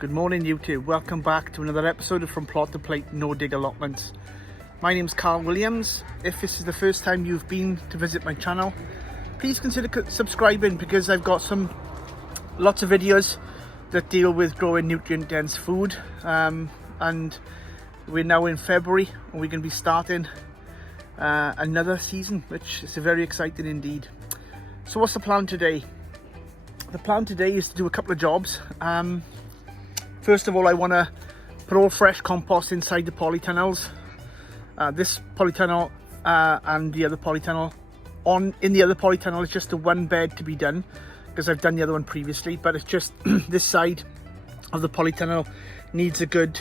Good morning YouTube, welcome back to another episode of From Plot to Plate No Dig Allotments. My name's Carl Williams. If this is the first time you've been to visit my channel, please consider subscribing because I've got lots of videos that deal with growing nutrient dense food, and we're now in February and we're going to be starting another season, which is very exciting indeed. So what's the plan today? The plan today is to do a couple of jobs. First of all, I want to put all fresh compost inside the polytunnels. This polytunnel and the other polytunnel. In the other polytunnel is just the one bed to be done because I've done the other one previously, but it's just this side of the polytunnel needs a good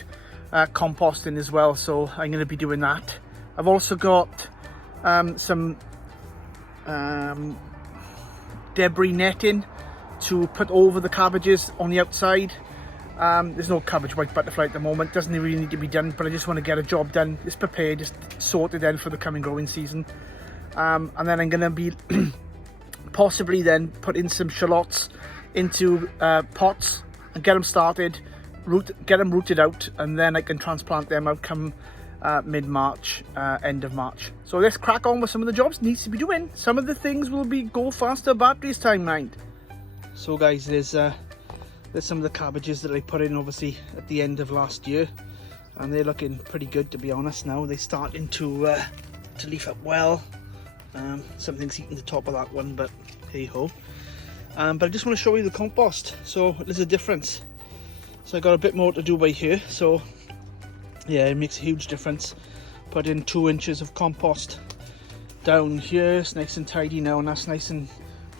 composting as well, so I'm going to be doing that. I've also got some debris netting to put over the cabbages on the outside. There's no cabbage white butterfly at the moment, doesn't really need to be done, but I just want to get a job done. It's prepared, just sorted then for the coming growing season. And then I'm going to be possibly then put in some shallots into pots and get them started, get them rooted out, and then I can transplant them out come mid-March, end of March. So let's crack on with some of the jobs needs to be doing. Some of the things will be go faster batteries time, mind. So guys, there's some of the cabbages that I put in obviously at the end of last year, and they're looking pretty good, to be honest. Now they're starting to leaf up well. Something's eating the top of that one, but hey ho. But I just want to show you the compost. So there's a difference. So I got a bit more to do by here, so yeah, it makes a huge difference. Put in 2 inches of compost down here. It's nice and tidy now, and that's nice and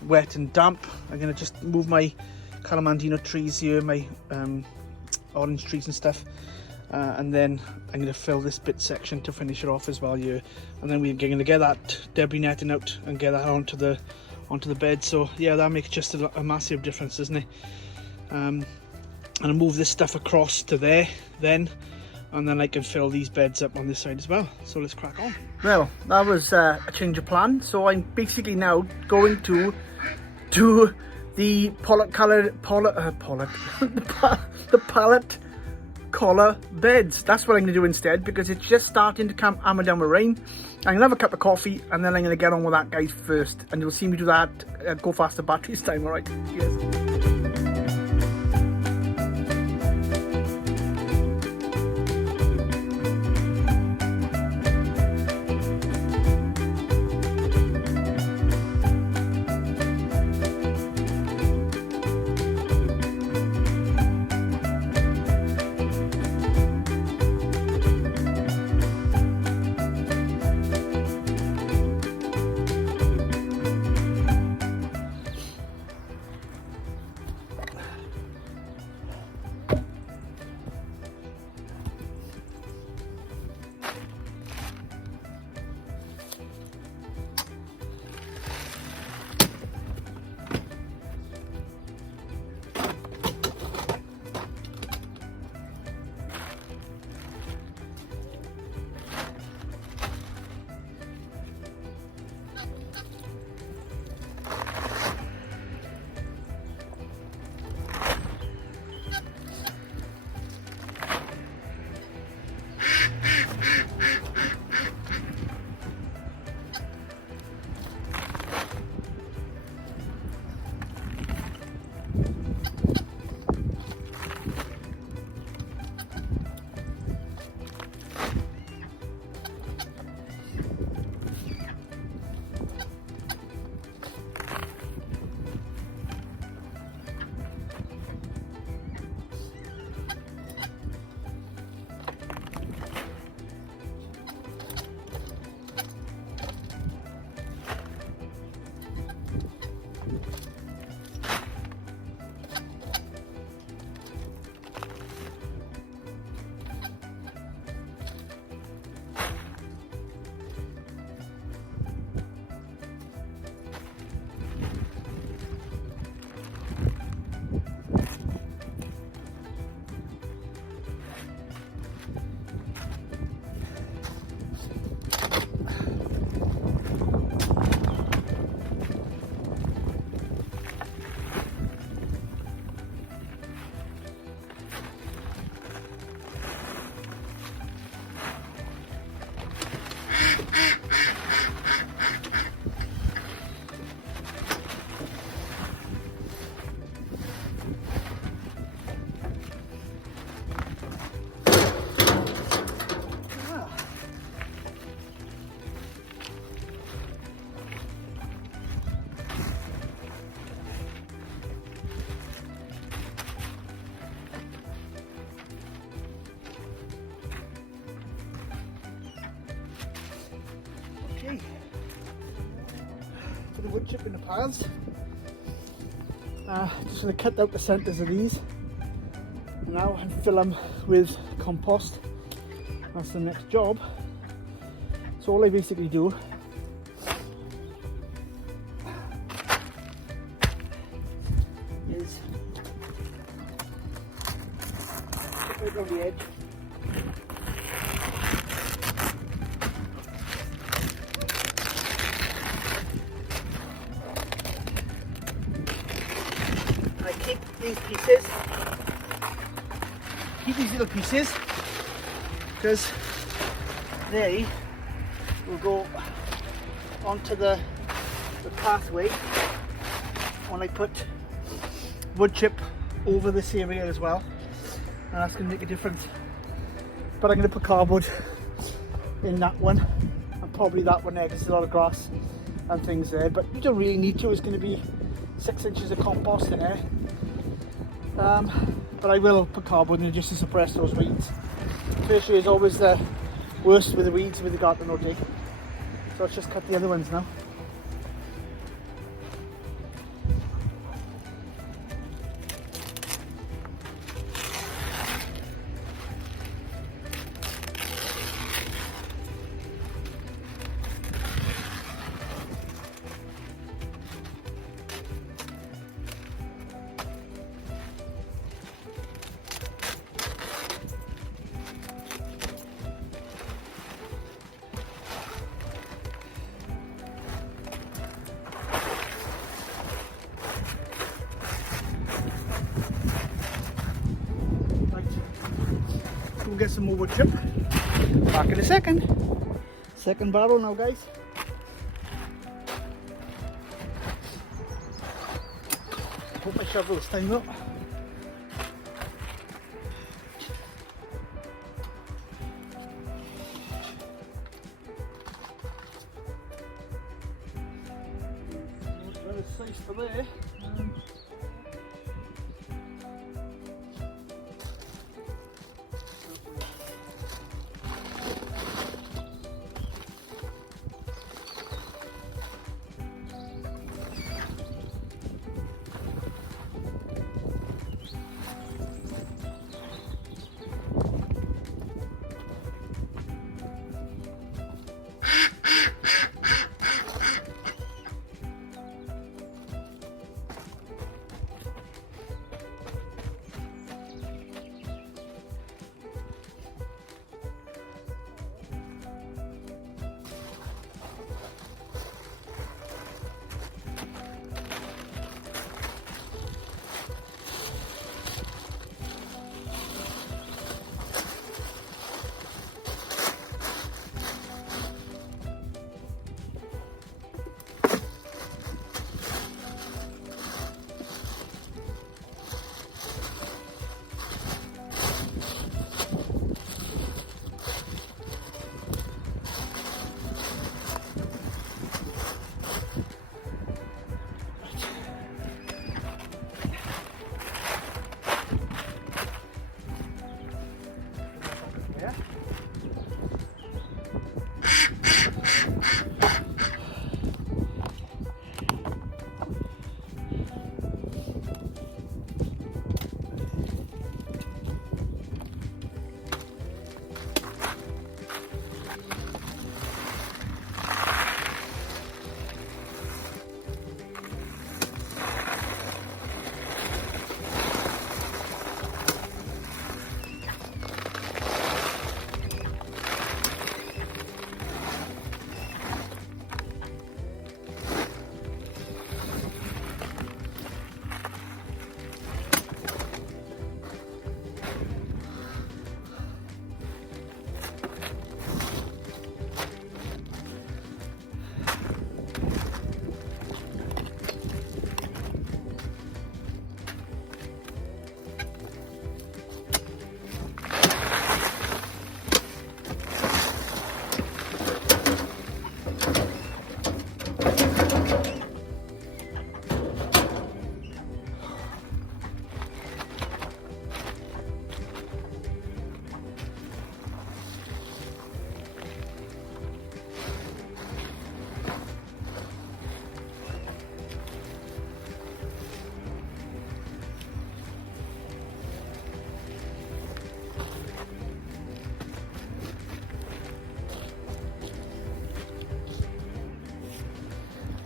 wet and damp. I'm gonna just move my calamandino trees here, my orange trees and stuff, and then I'm going to fill this bit section to finish it off as well here, and then we're going to get that debris netting out and get that onto the bed. So yeah, that makes just a massive difference, doesn't it? And I'll move this stuff across to there then, and then I can fill these beds up on this side as well. So let's crack on. Well, that was a change of plan. So I'm basically now going to do the pallet collar beds. That's what I'm going to do instead, because it's just starting to hammer down with rain. I'm going to have a cup of coffee and then I'm going to get on with that, guys, first. And you'll see me do that go faster batteries time, alright? Cheers. for the wood chip in the paths. Just going to cut out the centres of these now and fill them with compost. That's the next job. So all I basically do is right on the edge. I keep these little pieces because they will go onto the pathway when I put wood chip over this area as well, and that's going to make a difference. But I'm going to put cardboard in that one and probably that one there because there's a lot of grass and things there, but you don't really need to. It's going to be 6 inches of compost in there, but I will put cardboard in it just to suppress those weeds. Tertiary is always the worst with the weeds with the garden OD. So let's just cut the other ones now. We'll get some more wood chip. Back in a second. Second barrel now, guys. Hope my shovel this time though. Very nice for there.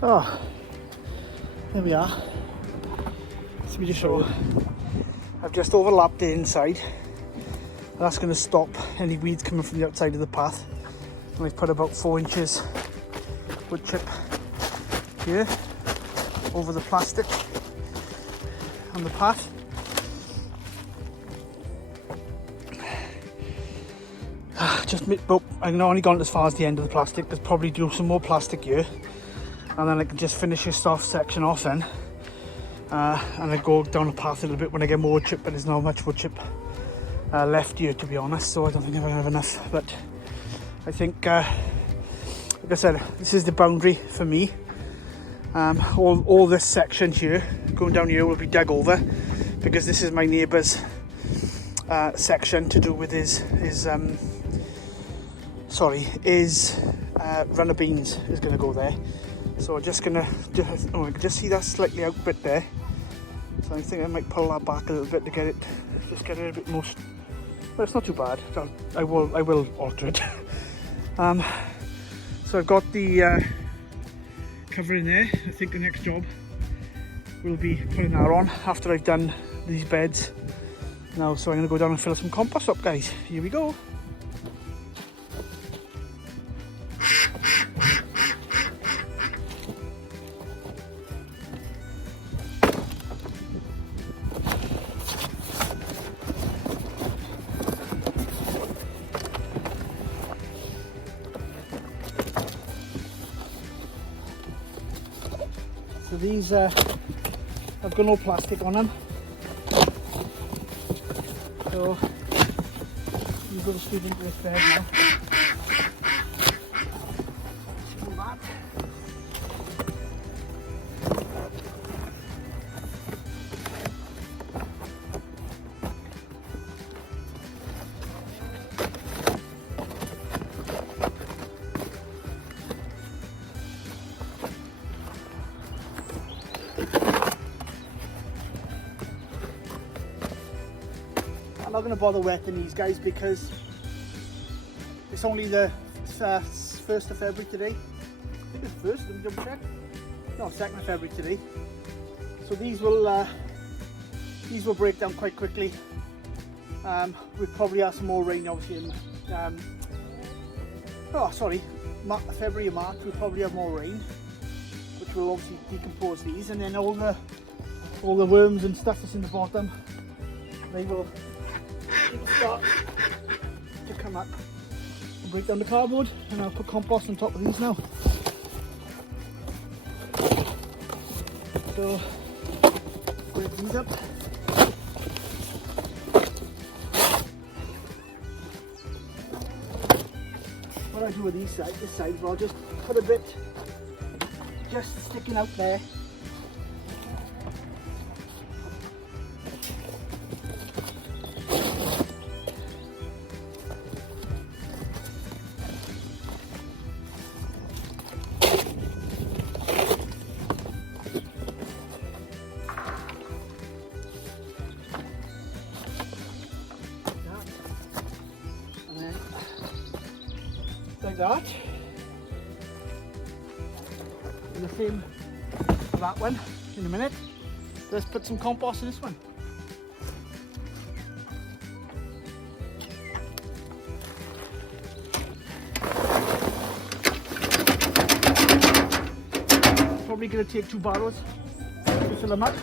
Oh, there we are. Let me just show you. I've just overlapped the inside. That's going to stop any weeds coming from the outside of the path. And I've put about 4 inches wood chip here over the plastic on the path. I've only gone as far as the end of the plastic. There's probably do some more plastic here, and then I can just finish this section off then, and I go down the path a little bit when I get more wood chip. But there's not much wood chip left here, to be honest, so I don't think I'm gonna have enough. But I think, like I said, this is the boundary for me. All this section here going down here will be dug over, because this is my neighbour's section to do with his run of beans is going to go there. So I'm just going to, I can just see that slightly out bit there. So I think I might pull that back a little bit to get it a bit more, but it's not too bad. I will alter it. So I've got the cover in there. I think the next job will be putting that on after I've done these beds now. So I'm going to go down and fill some compost up, guys. Here we go. So these, I've got no plastic on them, so these will feed into this bed now. Screw that. I'm not going to bother wetting these, guys, because it's only the 1st of February today. I think it's 1st, let me double check. No, 2nd of February today. So these will break down quite quickly. We'll probably have some more rain, obviously, in February and March. We'll probably have more rain, which will obviously decompose these, and then all the worms and stuff that's in the bottom, they will start to come up and break down the cardboard, and I'll put compost on top of these now. So break these up. What I do with this side, well, I'll just put a bit just sticking out there. Like that, and the same for that one in a minute. Let's put some compost in this one. Probably going to take 2 barrows to fill them up.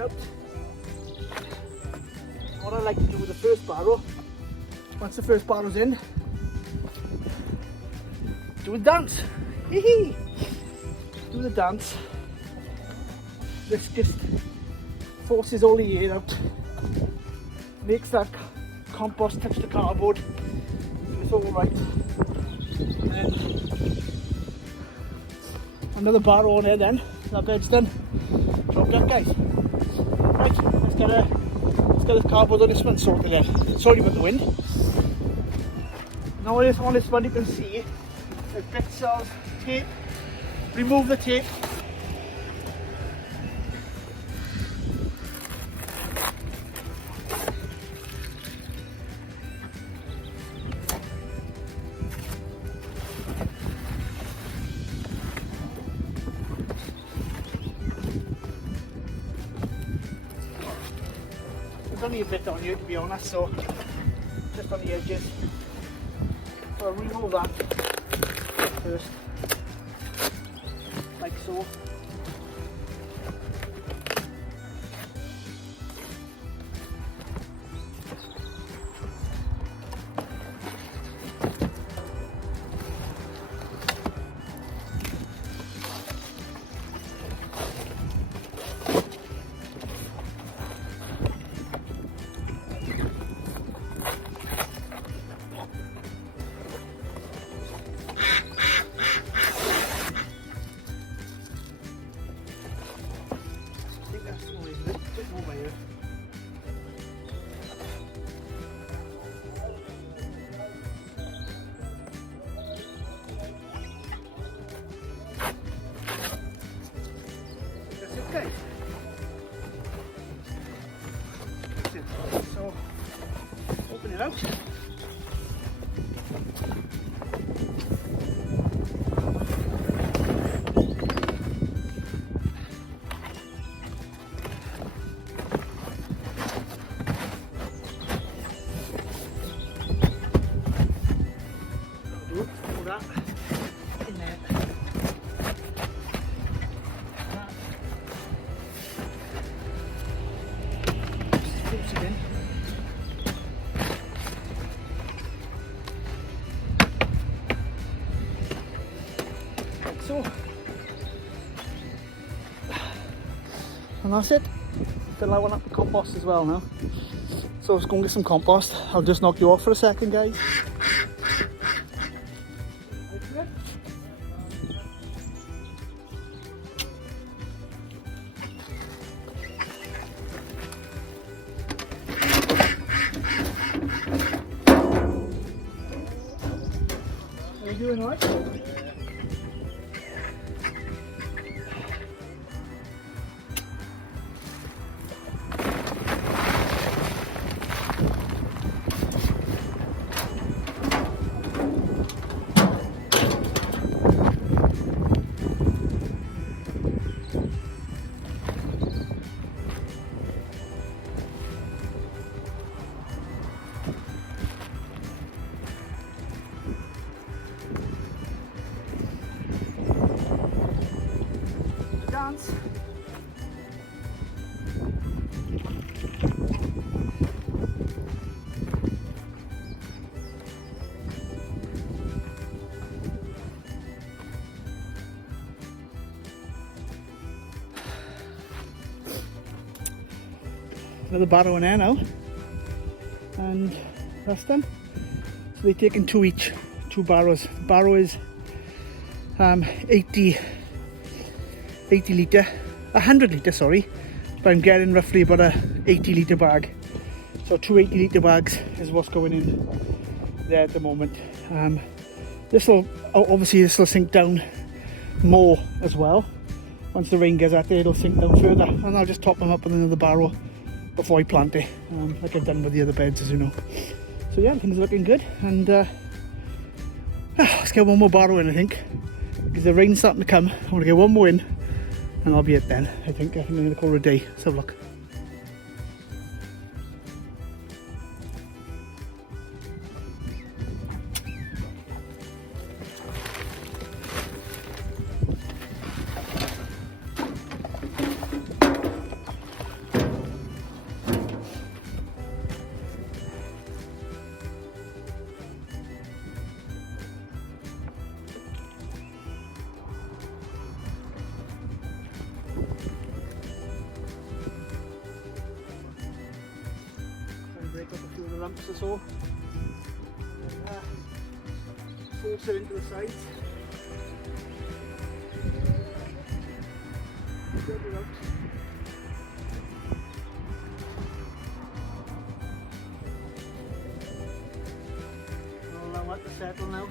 Out. What I like to do with the first barrow, once the first barrow's in, do a dance. Hee-hee. Do the dance. This just forces all the air out, makes that compost touch the cardboard, so it's all right. And then another barrow on there, then that bed's done. Job done, guys. Right, let's get the cardboard on this one sorted then. Sorry about the wind. Now on this one you can see there's bits of tape. Remove the tape. There's only a bit on here to be honest, so just on the edges. So I'll remove that first, like so. Okay. That's it. So, open it out. Put that in there. Puts it in. Like so. And that's it. Fill that one up with compost as well now. So let's go and get some compost. I'll just knock you off for a second, guys. Are you doing alright? Dance. Another barrow in there now, and that's done. So they've taken two each, 2 barrows. The barrow is 80 litre, 100 litre sorry, but I'm getting roughly about a 80 litre bag. So 2 80 litre bags is what's going in there at the moment. This will sink down more as well. Once the rain gets out there, it'll sink down further, and I'll just top them up with another barrow before I plant it, like I've done with the other beds, as you know. So yeah, things are looking good, and let's get one more barrow in, I think, because the rain's starting to come. I'm going to get one more in, and I'll be it then. I think I'm going to call it a day. Let's have a look. Break up a few of the lumps or so, and force it into the sides. Spread it out. I'll allow that to settle now.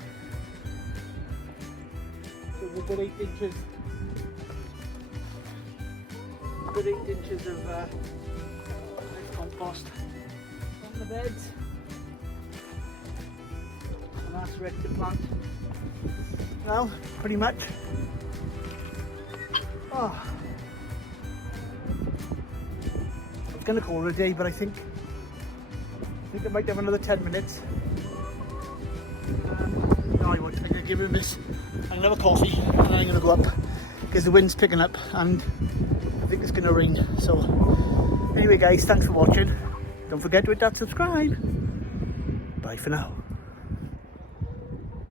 So we've got 8 inches. Good 8 inches of nice compost on the beds, and that's ready to plant now, pretty much. I was going to call it a day, but I think think I might have another 10 minutes. No, I won't. I'm going to give him this. I'm going to have a coffee and then I'm going to go up because the wind's picking up and I think it's going to rain. So anyway guys, thanks for watching. Don't forget to hit that subscribe. Bye for now.